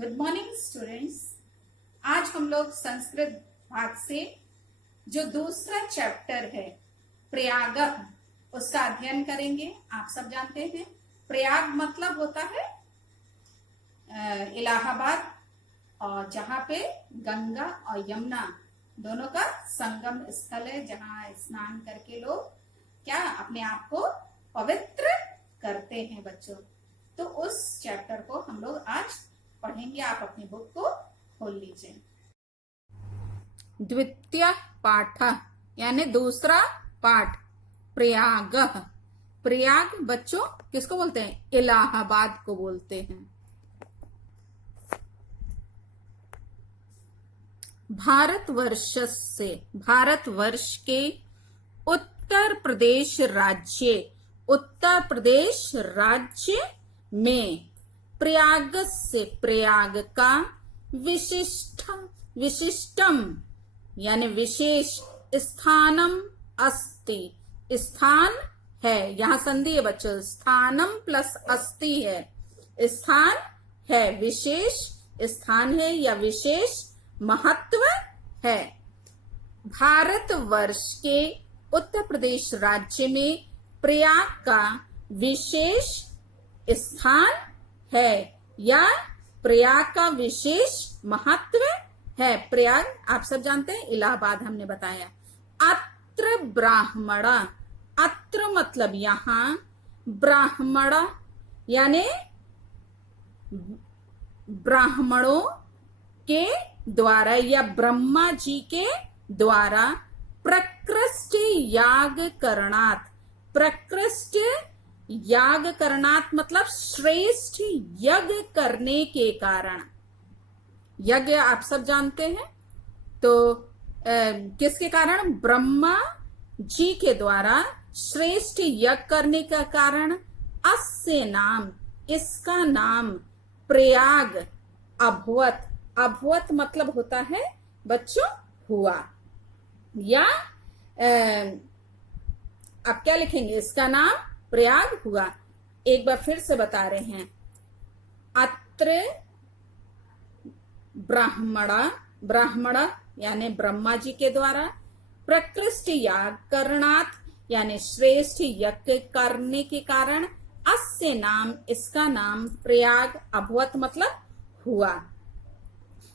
Good morning students. आज हम लोग संस्कृत भाग से जो दूसरा चैप्टर है प्रयाग, उसका अध्ययन करेंगे। आप सब जानते हैं प्रयाग मतलब होता है इलाहाबाद, और जहाँ पे गंगा और यमुना दोनों का संगम स्थल है, जहाँ स्नान करके लोग क्या अपने आप को पवित्र करते हैं बच्चों। तो उस चैप्टर को हम लोग आज पढ़ेंगे। आप अपनी बुक को खोल लीजिए। द्वितीय पाठ यानी दूसरा पाठ प्रयाग। प्रयाग बच्चों किसको बोलते हैं? इलाहाबाद को बोलते हैं। भारतवर्ष के उत्तर प्रदेश राज्य में प्रयाग का विशिष्टम यानी विशेष स्थानम अस्ति, स्थान है। यहां संधि है बच्चों, स्थानम प्लस अस्ति है, स्थान है, विशेष स्थान है या विशेष महत्व है। भारतवर्ष के उत्तर प्रदेश राज्य में प्रयाग का विशेष स्थान है या प्रयाग का विशेष महत्व है। प्रयाग आप सब जानते हैं, इलाहाबाद हमने बताया। अत्र ब्राह्मण, अत्र मतलब यहां, ब्राह्मण यानी ब्राह्मणों के द्वारा या ब्रह्मा जी के द्वारा प्रकृष्ट याग करणात् मतलब श्रेष्ठ यज्ञ करने के कारण। यज्ञ आप सब जानते हैं, तो किसके कारण? ब्रह्मा जी के द्वारा श्रेष्ठ यज्ञ करने का कारण अस्य नाम, इसका नाम प्रयाग अभवत। अभवत मतलब होता है बच्चों हुआ, या अब क्या लिखेंगे? इसका नाम प्रयाग हुआ। एक बार फिर से बता रहे हैं। अत्र ब्राह्मण यानी ब्रह्मा जी के द्वारा, प्रकृष्ट याग करणात् यानी श्रेष्ठ यज्ञ करने के कारण, अस्य नाम इसका नाम प्रयाग अभवत मतलब हुआ।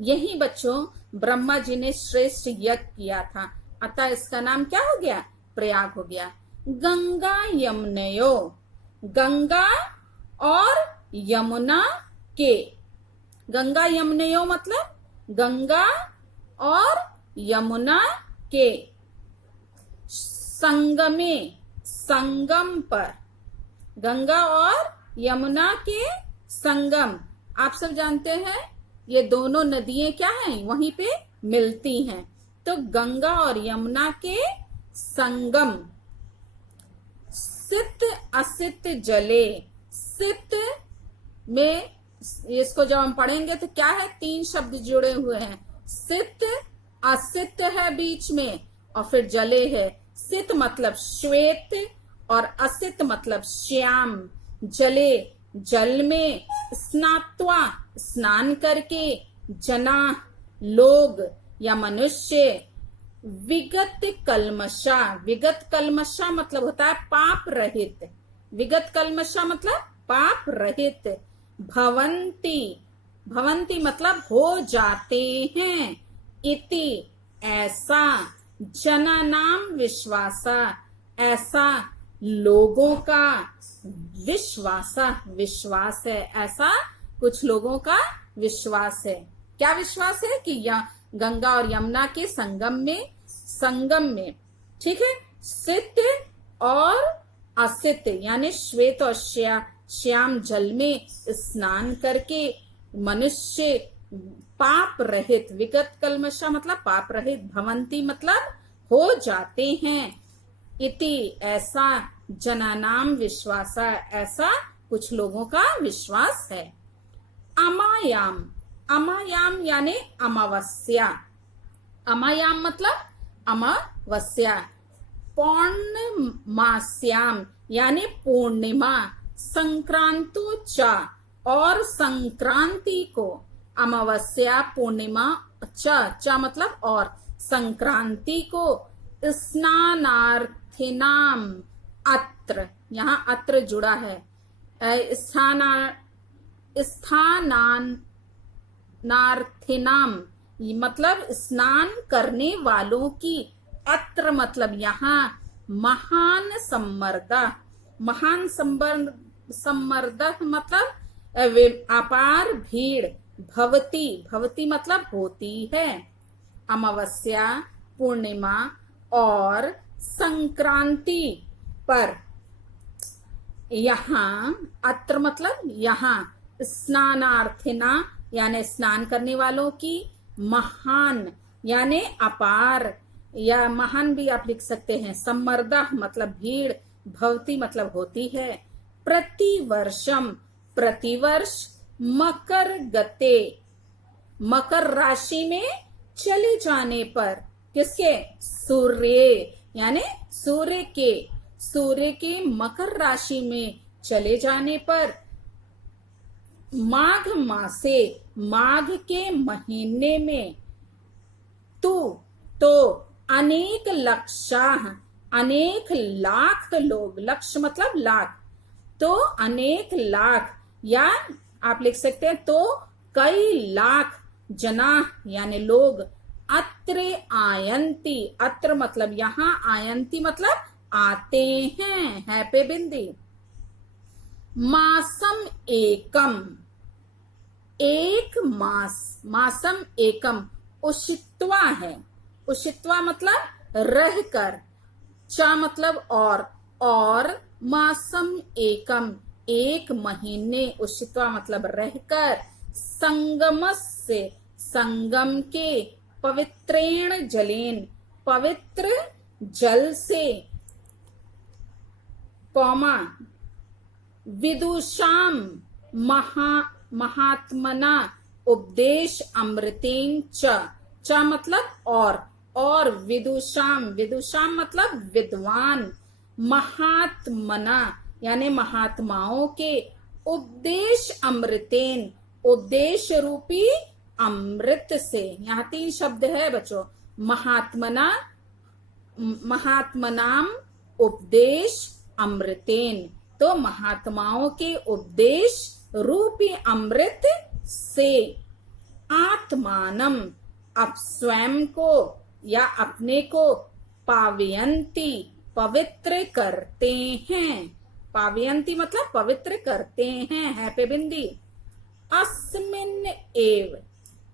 यही बच्चों ब्रह्मा जी ने श्रेष्ठ यज्ञ किया था, अतः इसका नाम क्या हो गया? प्रयाग हो गया। गंगा यमुनयो, गंगा और यमुना के, गंगा यमुनयो मतलब गंगा और यमुना के संगमे, संगम पर, गंगा और यमुना के संगम। आप सब जानते हैं ये दोनों नदियां क्या हैं? वहीं पे मिलती हैं। तो गंगा और यमुना के संगम, सित असित जले, सित में इसको जब हम पढ़ेंगे तो क्या है? तीन शब्द जुड़े हुए हैं। सित, असित है बीच में, और फिर जले है। सित मतलब श्वेत और असित मतलब श्याम। जले जल में, स्नात्वा स्नान करके, जना लोग या मनुष्य, विगत कल्मषा मतलब होता है पाप रहित, विगत कल्मषा मतलब पाप रहित। भवंती मतलब हो जाते हैं। इति ऐसा, जनानाम विश्वासा ऐसा, लोगों का, विश्वास है, ऐसा कुछ लोगों का विश्वास है। क्या विश्वास है? कि गंगा और यमुना के संगम में ठीक है, सित और असित यानी श्वेत और श्याम जल में स्नान करके मनुष्य पाप रहित, विगत कल्मषा मतलब पाप रहित, भवंती मतलब हो जाते हैं। इति ऐसा, जनानाम विश्वासा ऐसा कुछ लोगों का विश्वास है। अमायाम, अमायाम यानी अमावस्या, अमायाम मतलब अमावस्या। पौर्णमास्याम यानी पूर्णिमा, संक्रांतो च और संक्रांति को, अमावस्या पूर्णिमा च मतलब और, संक्रांति को स्नानार्थिनाम, अत्र यहाँ अत्र जुड़ा है, स्थानार्थिनाम मतलब स्नान करने वालों की, अत्र मतलब यहाँ, महान सम्मर्दा, महान सम्मर्दा मतलब अपार भीड़, भवती भवती मतलब होती है, अमावस्या पूर्णिमा और संक्रांति पर, यहाँ अत्र मतलब यहाँ, स्नानार्थिना यानी स्नान करने वालों की, महान यानी अपार या महान भी आप लिख सकते हैं, सम्मर्दा मतलब भीड़, भवती मतलब होती है, प्रतिवर्षम प्रतिवर्ष, मकर गते मकर राशि में चले जाने पर, किसके, सूर्य यानी सूर्य के मकर राशि में चले जाने पर, माघ मासे माघ के महीने में, तो अनेक लक्षाः अनेक लाख लोग, लक्ष मतलब लाख, तो अनेक लाख या आप लिख सकते हैं तो कई लाख, जना यानी लोग, अत्र आयंती, अत्र मतलब यहाँ, आयंती मतलब आते हैं, है पे बिंदी, मासम एकम, एक मास, मासम एकम उषित्वा है, उषित्वा मतलब रहकर, चा मतलब और मासम एकम एक महीने, उषित्वा मतलब रहकर, संगमस्य संगम के, पवित्रेण जलेन पवित्र जल से, कौमा विदुषाम महात्मना उपदेश अमृतेन च मतलब और विदुषाम मतलब विद्वान, महात्मना यानी महात्माओं के, उपदेश अमृतेन उपदेश रूपी अमृत से, यहाँ 3 शब्द है बच्चों, महात्मनाम उपदेश अमृतेन, तो महात्माओं के उपदेश रूपी अमृत से, आत्मानम अब स्वयं को या अपने को, पावयंती पवित्र करते हैं, पावयंती मतलब पवित्र करते हैं, है पे बिंदी,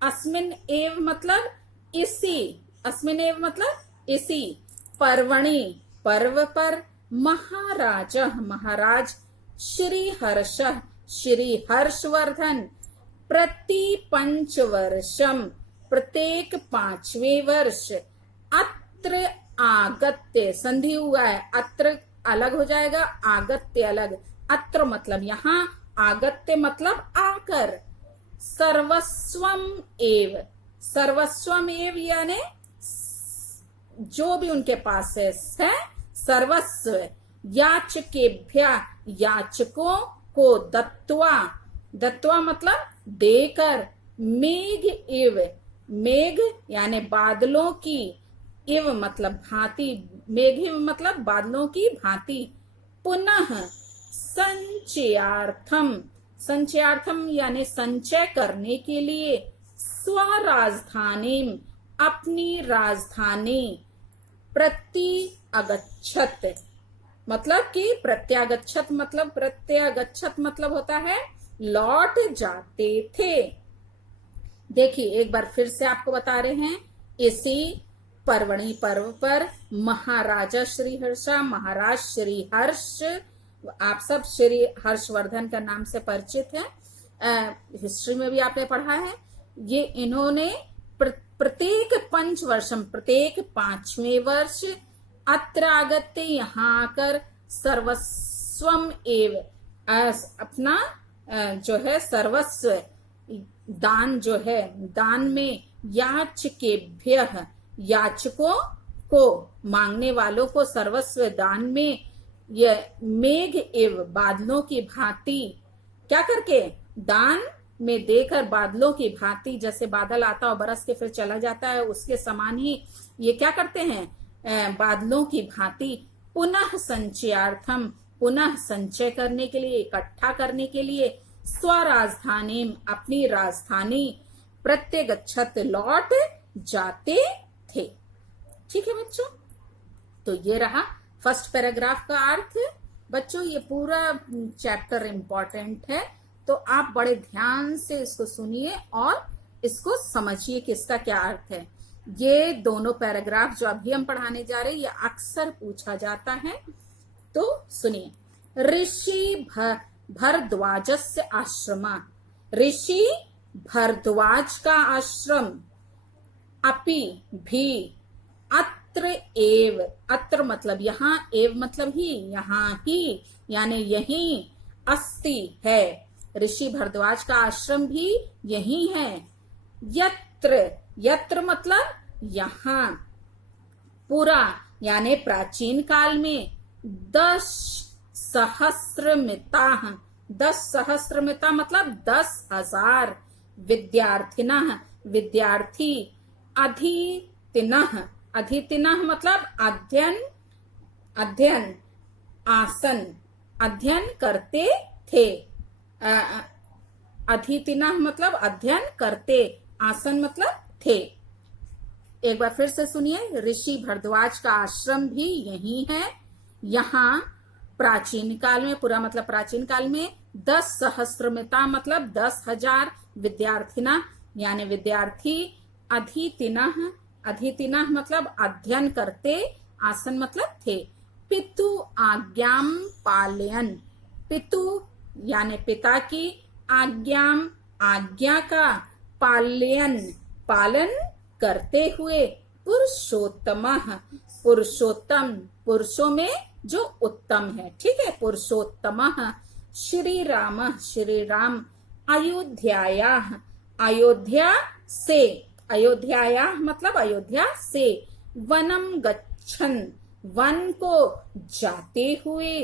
अस्मिन एव मतलब इसी, अस्मिन एव मतलब इसी, पर्वणि पर्व पर, महाराज श्री हर्षवर्धन, प्रति पंचवर्षम प्रत्येक 5वें वर्ष, अत्र आगत्य संधि हुआ है, अत्र अलग हो जाएगा, आगत्य अलग, अत्र मतलब यहाँ, आगत्य मतलब आकर, सर्वस्वम एव यानी जो भी उनके पास है सर्वस्व, याचकेभ्य याचकों को, दत्वा मतलब देकर, मेघ यानी बादलों की, इव मतलब भांति, मेघिव मतलब बादलों की भांति, पुनः संचयार्थम यानी संचय करने के लिए, स्वराजधानी अपनी राजधानी, प्रति अगच्छत मतलब कि प्रत्यागच्छत मतलब होता है लौट जाते थे। देखिए एक बार फिर से आपको बता रहे हैं, इसी पर्वणी पर्व पर महाराज श्री हर्ष, आप सब श्री हर्षवर्धन का नाम से परिचित हैं, हिस्ट्री में भी आपने पढ़ा है। ये इन्होंने प्रत्येक पंचवर्षम प्रत्येक 5वें वर्ष, अत्र आगत्य यहाँ आकर, सर्वस्वम एव अपना जो है सर्वस्व दान जो है, दान में, याचकेभ्यः याचकों को, मांगने वालों को, सर्वस्व दान में, यह मेघ एव बादलों की भांति क्या करके, दान में देकर बादलों की भांति, जैसे बादल आता और बरस के फिर चला जाता है, उसके समान ही ये क्या करते हैं, बादलों की भांति पुनः संचयार्थम, पुनः संचय करने के लिए, इकट्ठा करने के लिए, स्वराजधानी, अपनी राजधानी, प्रत्यगच्छत, लौट जाते थे। ठीक है बच्चों, तो ये रहा फर्स्ट पैराग्राफ का अर्थ। बच्चों ये पूरा चैप्टर इंपॉर्टेंट है, तो आप बड़े ध्यान से इसको सुनिए और इसको समझिए कि इसका क्या अर्थ है। ये दोनों पैराग्राफ जो अभी हम पढ़ाने जा रहे हैं ये अक्सर पूछा जाता है, तो सुनिए। ऋषि भरद्वाजस्य आश्रम, ऋषि भरद्वाज का आश्रम, अपि भी, अत्र एव, अत्र मतलब यहाँ, एव मतलब ही, यहाँ ही यानी यहीं, अस्ति है, ऋषि भरद्वाज का आश्रम भी यही है। यत्र, यत्र मतलब यहाँ, पुरा यानी प्राचीन काल में, 10 सहस्रमिता, 10 सहस्रमिता मतलब 10,000, विद्यार्थिनः विद्यार्थी, अधीतिनः, अधीतिनः मतलब अध्ययन, अध्ययन, आसन, अध्ययन करते थे, अधीतिनः मतलब अध्ययन करते, आसन मतलब थे। एक बार फिर से सुनिए। ऋषि भरद्वाज का आश्रम भी यही है, यहाँ प्राचीन काल में, पूरा मतलब प्राचीन काल में, 10 सहस्रमिता मतलब 10,000, विद्यार्थिना यानी विद्यार्थी, अधीतिनः, अधीतिनः मतलब अध्ययन करते, आसन मतलब थे। पितु आज्ञाम पालयन, पितु यानी पिता की, आज्ञाम आज्ञा का, पालयन पालन करते हुए, पुरुषोत्तमः पुरुषोत्तम, पुरुषों में जो उत्तम है, ठीक है, पुरुषोत्तमः, श्री राम श्री राम, अयोध्यायाः अयोध्या से, अयोध्यायाः मतलब अयोध्या से, वनम गच्छन् वन को जाते हुए,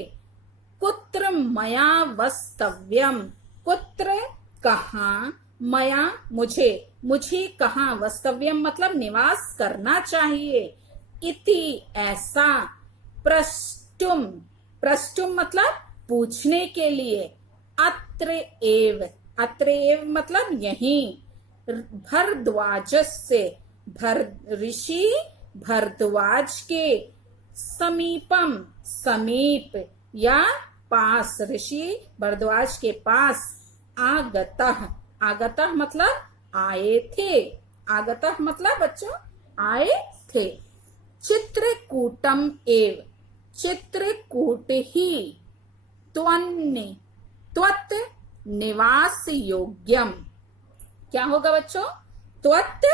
कुत्र मया वस्तव्यम, कुत्र कहाँ, मया मुझे, मुझे कहाँ, वस्तव्यम मतलब निवास करना चाहिए, इति ऐसा, प्रष्टुम, प्रष्टुम मतलब पूछने के लिए, अत्र एव, अत्र एव मतलब यहीं, भरद्वाजस्य भर, ऋषि भरद्वाज के, समीपम समीप या पास, ऋषि भरद्वाज के पास, आगतः, आगतः मतलब आए थे, आगतः मतलब बच्चों आए थे। चित्रकूटम एव, चित्रकूट ही, त्वन्य त्वत् निवास योग्यम, क्या होगा बच्चों, त्वत्,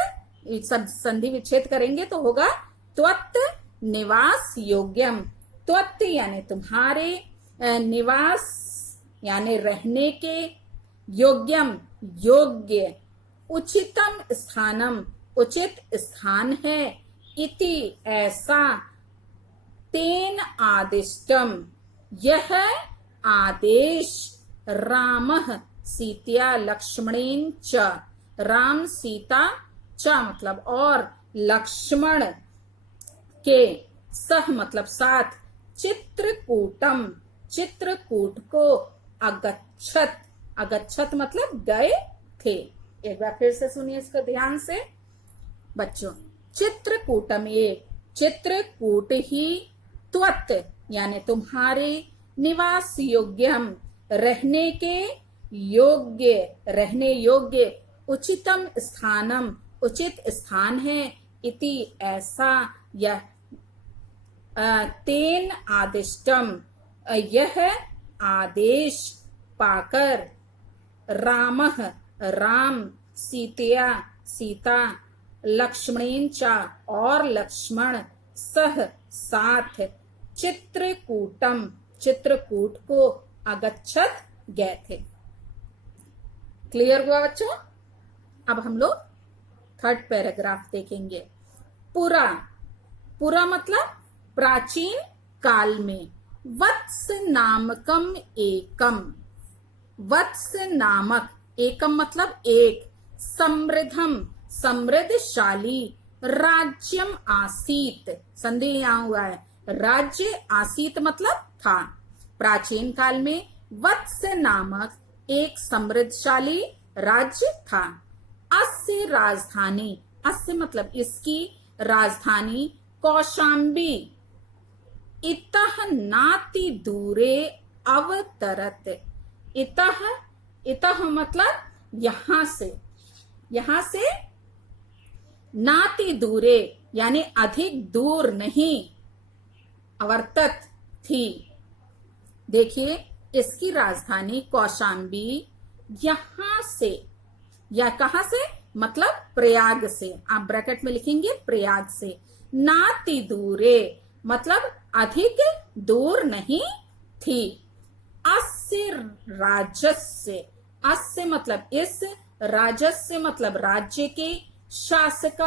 सब संधि विच्छेद करेंगे तो होगा त्वत् निवास योग्यम, त्वत् यानी तुम्हारे, निवास यानी रहने के, योग्यम योग्य, उचितम स्थानम उचित स्थान है, इति ऐसा, तेन आदिष्टम यह आदेश, रामः सीता लक्ष्मणेन च, राम सीता च मतलब और, लक्ष्मण के, सह मतलब साथ, चित्रकूटम चित्रकूट को, अगच्छत, अगच्छत मतलब गए थे। एक बार फिर से सुनिए इसको ध्यान से बच्चों। चित्रकूटम ये, चित्रकूट ही, त्वत् यानी तुम्हारे, निवास योग्यम रहने के योग्य, रहने योग्य, उचितम स्थानम उचित स्थान है, इति ऐसा, यह, तेन आदिष्टम यह आदेश पाकर, रामः राम, सीतया सीता, लक्ष्मणेन चा और लक्ष्मण, सह साथ, चित्रकूटम चित्रकूट को, अगच्छत गए थे। क्लियर हुआ बच्चों। अब हम लोग थर्ड पैराग्राफ देखेंगे। पुरा, पुरा मतलब प्राचीन काल में, वत्स नामकम एकम, वत्स नामक एकम मतलब एक, समृद्धम समृद्धशाली, राज्यम आसीत, संधि यहां हुआ है, राज्य आसीत मतलब था। प्राचीन काल में वत्स नामक एक समृद्धशाली राज्य था। अस्य राजधानी, अस्य मतलब इसकी राजधानी, कौशाम्बी, इतः नाति दूरे अवतरत, इतः, इतः मतलब यहां से, यहां से, नाति दूरे यानी अधिक दूर नहीं, अवर्तत थी। देखिए इसकी राजधानी कौशाम्बी यहां से, या कहां से मतलब प्रयाग से, आप ब्रैकेट में लिखेंगे प्रयाग से। नाति दूरे मतलब अधिक दूर नहीं थी। अस्य राजस्य, अस्य मतलब इस, राजस्य मतलब राज्य के, शासक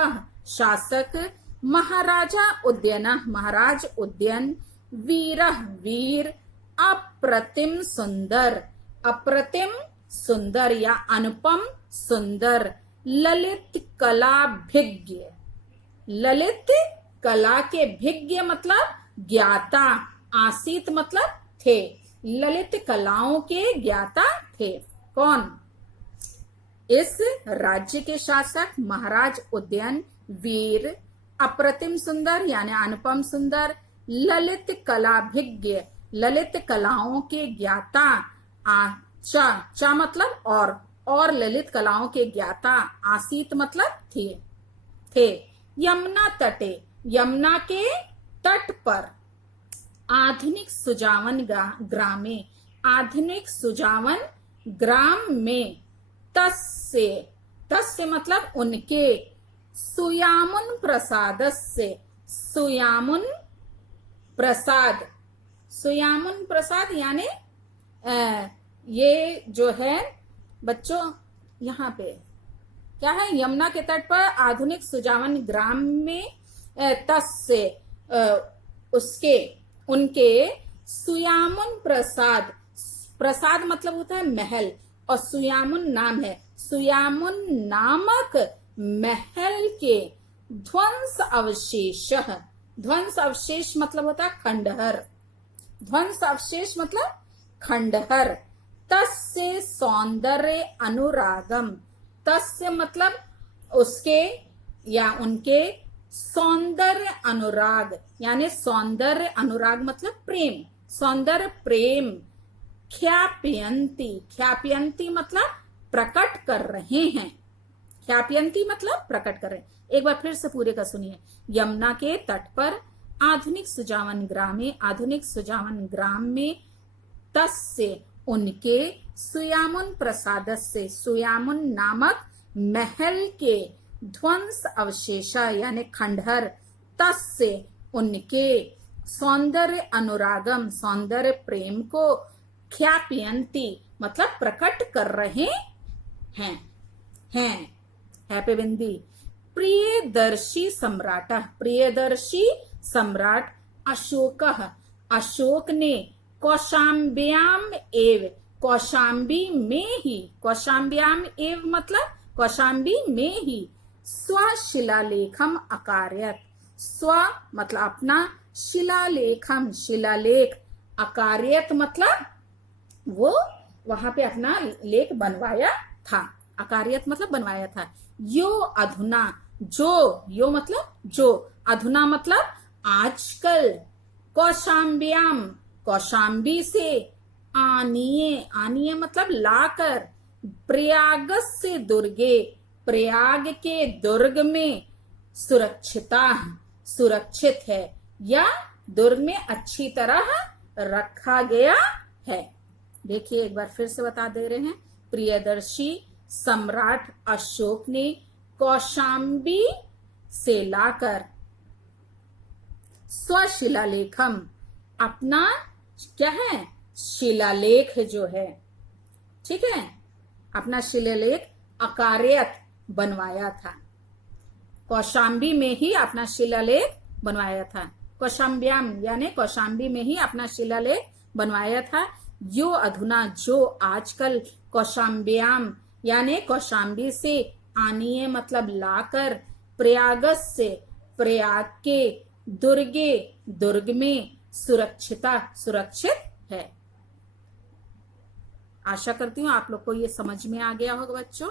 शासक, महाराजा उद्यन महाराज उद्यन, वीर वीर, अप्रतिम सुंदर, अप्रतिम सुंदर या अनुपम सुंदर, ललित कलाभिज्ञ, ललित कला के भिज्ञ मतलब ज्ञाता, आसीत मतलब थे, ललित कलाओं के ज्ञाता थे। कौन? इस राज्य के शासक महाराज उद्यन, वीर, अप्रतिम सुंदर यानी अनुपम सुंदर, ललित कलाभिज्ञ ललित कलाओं के ज्ञाता, चा, चा मतलब और ललित कलाओं के ज्ञाता, आसीत मतलब थे। यमुना तटे, यमुना के तट पर, आधुनिक सुजावन ग्रामे, आधुनिक सुजावन ग्राम में, तस्य, तस्य मतलब उनके, सुयामुन प्रसादस्य, सुयामुन प्रसाद, सुयामुन प्रसाद यानी ये जो है बच्चों यहाँ पे क्या है, यमुना के तट पर आधुनिक सुजावन ग्राम में, तस्य उसके, उनके, सुयामुन प्रसाद, प्रसाद मतलब होता है महल, और सुयामुन नाम है, सुयामुन नामक महल के, ध्वंस अवशेष, ध्वंस अवशेष मतलब होता है खंडहर, ध्वंस अवशेष मतलब खंडहर, तस्य सौंदर्य अनुरागम, तस्य मतलब उसके या उनके, सौंदर्य अनुराग यानी सौंदर्य अनुराग मतलब प्रेम, सौंदर्य प्रेम, ख्यापयंती, ख्यापयंती मतलब प्रकट कर रहे हैं, ख्यापयंती मतलब प्रकट कर रहे हैं। एक बार फिर से पूरे का सुनिए। यमुना के तट पर आधुनिक सुजावन ग्रामे, आधुनिक सुजावन ग्राम में, तस्य उनके, सुयामुन प्रसाद से, सुयामुन नामक महल के, ध्वंस अवशेष यानी खंडहर, तस्य उनके, सौंदर्य अनुरागम सौंदर्य प्रेम को, ख्यापयंती मतलब प्रकट कर रहे हैं, है पे बिंदी। प्रियदर्शी सम्राट, प्रियदर्शी सम्राट अशोक, अशोक ने, कौशाम्ब्याम एव, कौशाम्बी में ही, कौशाम्ब्याम एव मतलब कौशाम्बी में ही, स्वशिलालेखम अकार्यत, स्व मतलब अपना, शिलालेखम शिलालेख, अकार्यत मतलब वो वहां पे अपना लेख बनवाया था, अकार्यत मतलब बनवाया था। यो अधुना, जो, यो मतलब जो, अधुना मतलब आजकल, कौशाम्ब्याम कौशाम्बी से, आनिये, आनिये मतलब लाकर, प्रयाग से दुर्गे, प्रयाग के दुर्ग में, सुरक्षिता सुरक्षित है या दुर्ग में अच्छी तरह रखा गया है। देखिए एक बार फिर से बता दे रहे हैं। प्रियदर्शी सम्राट अशोक ने कौशाम्बी से लाकर स्वशिलालेखम, अपना क्या है शिलालेख जो है, ठीक है, अपना शिलालेख अकार्यत बनवाया था, कौशाम्बी में ही अपना शिलालेख बनवाया था, कौशाम्ब्याम यानी कौशाम्बी में ही अपना शिलालेख बनवाया था। यो अधुना जो आजकल, कौशाम्ब्याम यानी कौशाम्बी से आनीय मतलब लाकर, प्रयागस से प्रयाग के, दुर्गे दुर्ग में, सुरक्षिता सुरक्षित है। आशा करती हूँ आप लोग को ये समझ में आ गया होगा बच्चों।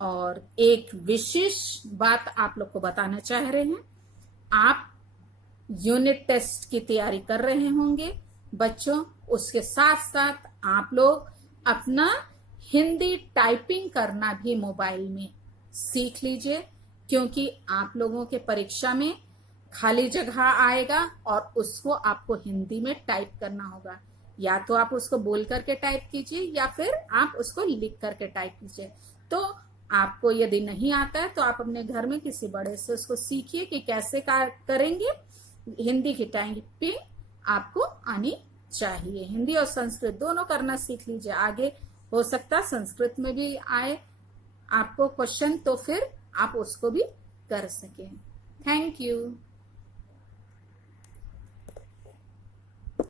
और एक विशेष बात आप लोग को बताना चाह रहे हैं, आप यूनिट टेस्ट की तैयारी कर रहे होंगे बच्चों, उसके साथ साथ आप लोग अपना हिंदी टाइपिंग करना भी मोबाइल में सीख लीजिए, क्योंकि आप लोगों के परीक्षा में खाली जगह आएगा और उसको आपको हिंदी में टाइप करना होगा। या तो आप उसको बोल करके टाइप कीजिए या फिर आप उसको लिख करके टाइप कीजिए। तो आपको यदि नहीं आता है तो आप अपने घर में किसी बड़े से उसको सीखिए कि कैसे करेंगे। हिंदी की टाइपिंग आपको आनी चाहिए। हिंदी और संस्कृत दोनों करना सीख लीजिए, आगे हो सकता संस्कृत में भी आए आपको क्वेश्चन, तो फिर आप उसको भी कर सकें। Thank you.